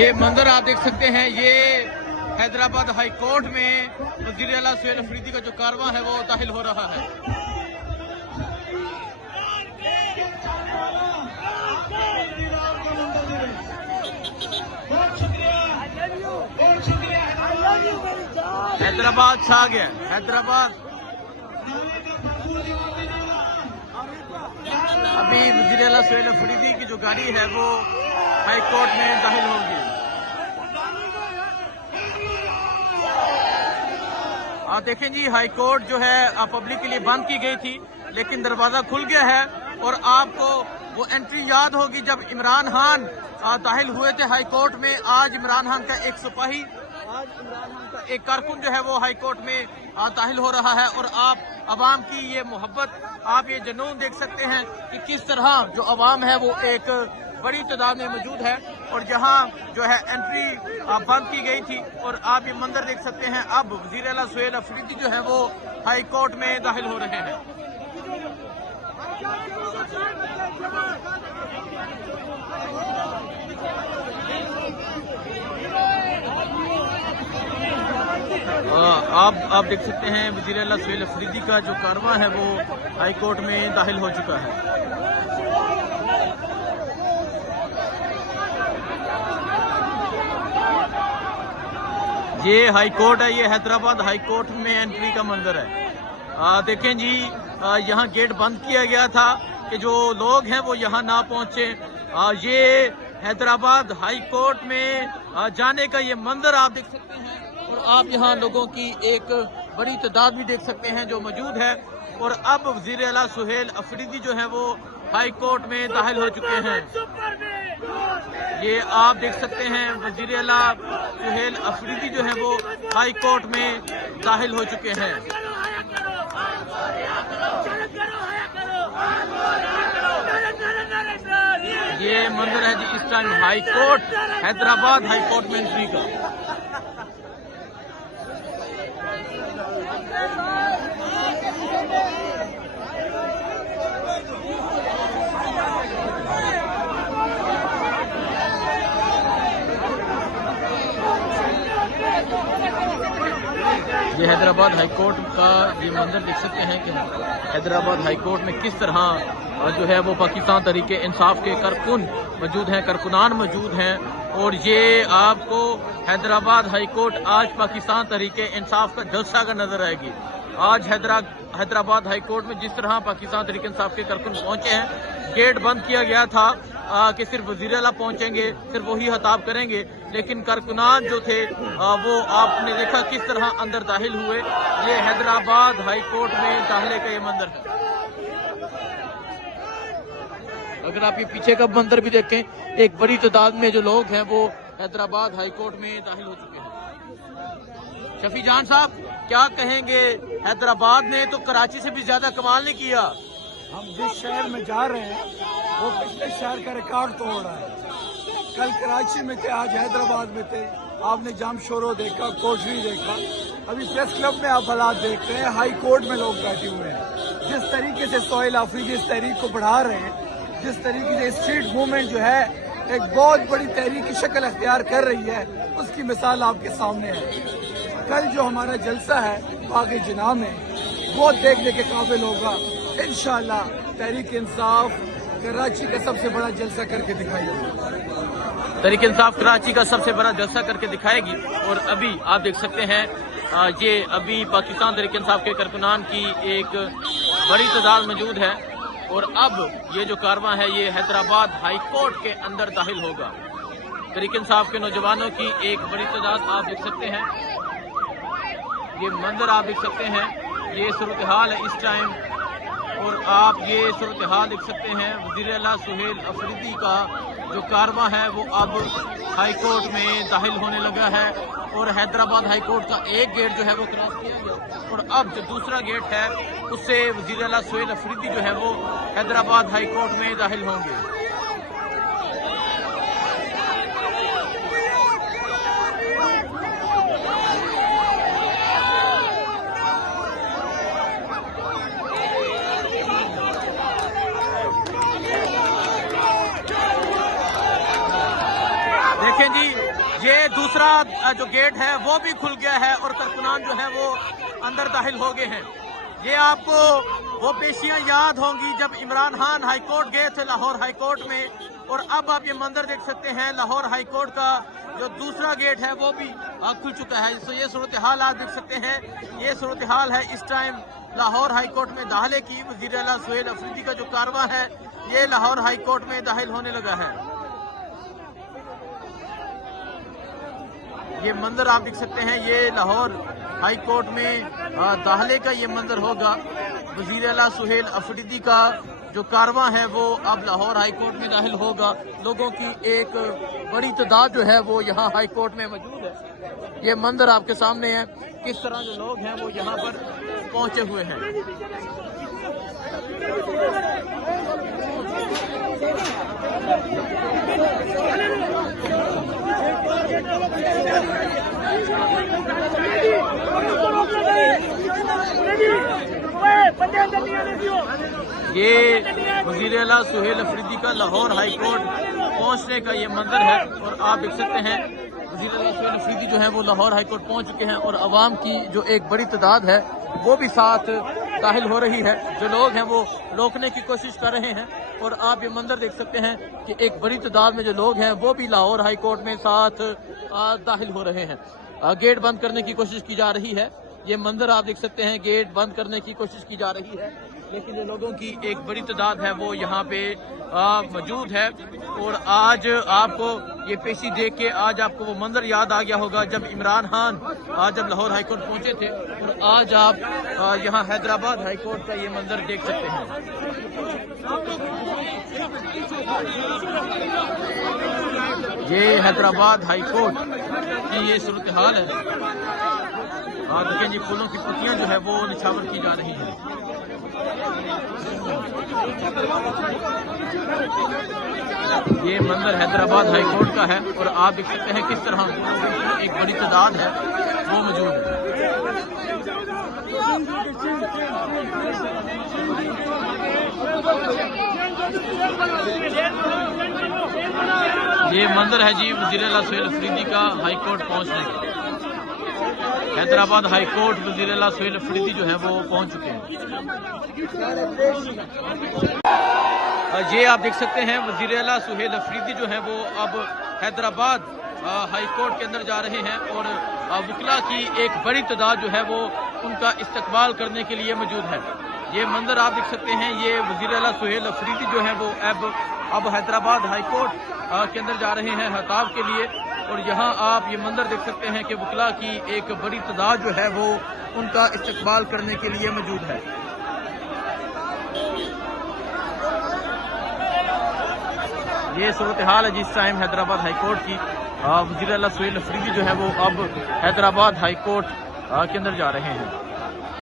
ये मंजर आप देख सकते हैं, ये हैदराबाद हाई कोर्ट में वज़ीर आला सुहेल अफरीदी का जो कारवां है वो दाखिल हो रहा है। हैदराबाद छा गया, हैदराबाद। अभी वज़ीर आला सुहेल अफरीदी की जो गाड़ी है वो हाई कोर्ट में दाखिल होगी। आप देखें जी, हाई कोर्ट जो है पब्लिक के लिए बंद की गई थी, लेकिन दरवाजा खुल गया है। और आपको वो एंट्री याद होगी जब इमरान खान दाखिल हुए थे हाई कोर्ट में। आज इमरान खान का एक सिपाही, आज इमरान खान का एक कारकुन जो है वो हाई कोर्ट में दाखिल हो रहा है। और आप अवाम की ये मोहब्बत, आप ये जुनून देख सकते हैं कि किस तरह जो अवाम है वो एक बड़ी तादाद में मौजूद है। और जहां जो है एंट्री बंद की गई थी, और आप ये मंजर देख सकते हैं, अब वज़ीर आला सुहेल अफरीदी जो है वो हाई कोर्ट में दाखिल हो रहे हैं। आप देख सकते हैं वज़ीर आला सुहेल अफरीदी का जो कारवां है वो हाई कोर्ट में दाखिल हो चुका है। ये हाई कोर्ट है, ये हैदराबाद हाई कोर्ट में एंट्री का मंजर है। देखें जी, यहाँ गेट बंद किया गया था कि जो लोग हैं वो यहाँ ना पहुंचे। ये हैदराबाद हाई कोर्ट में जाने का ये मंजर आप देख सकते हैं। और आप यहाँ लोगों की एक बड़ी तादाद भी देख सकते हैं जो मौजूद है। और अब वज़ीर आला सुहेल अफरीदी जो है वो हाई कोर्ट में दाखिल हो चुके हैं। ये आप देख सकते हैं, वज़ीर आला सुहेल अफरीदी जो है वो हाई कोर्ट में दाखिल हो चुके हैं। ये मंजर है जी इस time high court, Hyderabad high court में एंट्री का। ये हैदराबाद हाई कोर्ट का ये मंजर देख सकते हैं कि हैदराबाद हाई कोर्ट में किस तरह जो है वो पाकिस्तान तहरीक इंसाफ के कारकुन मौजूद हैं, कारकुनान मौजूद हैं। और ये आपको हैदराबाद हाई कोर्ट आज पाकिस्तान तहरीक इंसाफ का जलसा का नजर आएगी। आज हैदराबाद हाई कोर्ट में जिस तरह पाकिस्तान तहरीक इंसाफ के कारकुन पहुंचे हैं, गेट बंद किया गया था कि सिर्फ वज़ीर आला पहुंचेंगे, सिर्फ वही खिताब करेंगे, लेकिन कारकुनान जो थे वो आपने देखा किस तरह अंदर दाखिल हुए। ये हैदराबाद हाई कोर्ट में दाखिले का ये मंजर है। अगर आप ये पीछे का मंजर भी देखें, एक बड़ी तादाद में जो लोग हैं वो हैदराबाद हाई कोर्ट में दाखिल हो चुके हैं। शफी जान साहब, क्या कहेंगे? हैदराबाद ने तो कराची से भी ज्यादा कमाल नहीं किया। हम जिस शहर में जा रहे हैं वो पिछले शहर का रिकॉर्ड तोड़ रहा है। कल कराची में थे, आज हैदराबाद में थे। आपने जाम शोरो देखा, कोठरी देखा, अभी प्रेस क्लब में आप हालात देख रहे हैं। हाई कोर्ट में लोग बैठे हुए हैं। जिस तरीके से सुहेल अफरीदी इस तहरीक को बढ़ा रहे हैं, जिस तरीके से स्ट्रीट मूवमेंट जो है एक बहुत बड़ी तहरीक की शक्ल अख्तियार कर रही है, उसकी मिसाल आपके सामने है। कल जो हमारा जलसा है बागी जिना में, वो देखने के काबिल होगा। इंशाअल्लाह तहरीक इंसाफ कराची का सबसे बड़ा जलसा करके दिखाएगी। तहरीक इंसाफ कराची का सबसे बड़ा जलसा करके दिखाएगी। और अभी आप देख सकते हैं, ये अभी पाकिस्तान तहरीक इंसाफ के कारकुनान की एक बड़ी तादाद मौजूद है। और अब ये जो कारवां है ये हैदराबाद हाई कोर्ट के अंदर दाखिल होगा। तहरीक इंसाफ के नौजवानों की एक बड़ी तादाद आप देख सकते हैं। ये मंजर आप देख सकते हैं, ये सूरत हाल है इस टाइम। और आप ये सूरत हाल देख सकते हैं, वज़ीर आला सुहेल अफरीदी का जो कारवां है वो अब हाई कोर्ट में दाखिल होने लगा है। और हैदराबाद हाई कोर्ट का एक गेट जो है वो क्रॉस किया गया, और अब जो दूसरा गेट है उससे वज़ीर आला सुहेल अफरीदी जो है वो हैदराबाद हाई कोर्ट में दाखिल होंगे। देखें जी, ये दूसरा जो गेट है वो भी खुल गया है और कारकुनान जो है वो अंदर दाखिल हो गए हैं। ये आपको वो पेशियां याद होंगी जब इमरान खान हाईकोर्ट गए थे लाहौर हाईकोर्ट में, और अब आप ये मंजर देख सकते हैं लाहौर हाईकोर्ट का जो दूसरा गेट है वो भी खुल चुका है। तो ये सूरत हाल आप देख सकते हैं, ये सूरत हाल है इस टाइम लाहौर हाईकोर्ट में दाखिले की। वज़ीर आला सुहेल अफरीदी का जो कारवां है ये लाहौर हाईकोर्ट में दाखिल होने लगा है। ये मंजर आप देख सकते हैं, ये लाहौर हाई कोर्ट में दाखिले का ये मंजर होगा। वज़ीर आला सुहेल अफरीदी का जो कारवां है वो अब लाहौर हाई कोर्ट में दाखिल होगा। लोगों की एक बड़ी तादाद जो है वो यहाँ हाई कोर्ट में मौजूद है। ये मंजर आपके सामने है, किस तरह जो लोग हैं वो यहाँ पर पहुंचे हुए हैं। ये वज़ीर आला सुहेल अफरीदी का लाहौर हाई कोर्ट पहुंचने का ये मंजर है, और आप देख सकते हैं वज़ीर आला सुहेल अफरीदी जो है वो लाहौर हाई कोर्ट पहुंच चुके हैं, और आवाम की जो एक बड़ी तादाद है वो भी साथ दाखिल हो रही है। जो लोग हैं वो रोकने की कोशिश कर रहे हैं, और आप ये मंजर देख सकते हैं कि एक बड़ी तादाद में जो लोग हैं वो भी लाहौर हाई कोर्ट में साथ दाखिल हो रहे हैं। गेट बंद करने की कोशिश की जा रही है। ये मंजर आप देख सकते हैं, गेट बंद करने की कोशिश की जा रही है, लेकिन जो लोगों की एक बड़ी तादाद है वो यहाँ पे मौजूद है। और आज आपको ये पेशी देख के आज आपको वो मंजर याद आ गया होगा जब इमरान खान आज जब लाहौर हाईकोर्ट पहुंचे थे, और आज आप यहाँ हैदराबाद हाईकोर्ट का ये मंजर देख सकते हैं। ये हैदराबाद हाईकोर्ट की ये सूरत हाल है। देखें जी, फूलों की पत्तियां जो है वो निछावर की जा रही हैं। ये मंजर हैदराबाद हाईकोर्ट का है, और आप देख सकते हैं किस तरह एक बड़ी तादाद है वो मौजूद है। ये मंजर है जी वज़ीर आला सुहेल अफरीदी का हाईकोर्ट पहुंचने का। हैदराबाद हाईकोर्ट वज़ीर आला सुहेल अफरीदी जो है वो पहुंच चुके हैं। ये आप देख सकते हैं वज़ीर आला सुहेल अफरीदी जो है वो अब हैदराबाद हाईकोर्ट के अंदर जा रहे हैं, और वकला की एक बड़ी तादाद जो है वो उनका इस्तकबाल करने के लिए मौजूद है। ये मंजर आप देख सकते हैं, ये वज़ीर आला सुहेल अफरीदी जो है वो अब हैदराबाद हाईकोर्ट के अंदर जा रहे हैं खिताब के लिए, और यहाँ आप ये मंजर देख सकते हैं कि वकला की एक बड़ी तादाद जो है वो उनका इस्तकबाल करने के लिए मौजूद है। ये सूरत हाल है जिस टाइम हैदराबाद हाईकोर्ट की। वज़ीर आला सुहेल अफरीदी जो है वो अब हैदराबाद हाईकोर्ट के अंदर जा रहे हैं।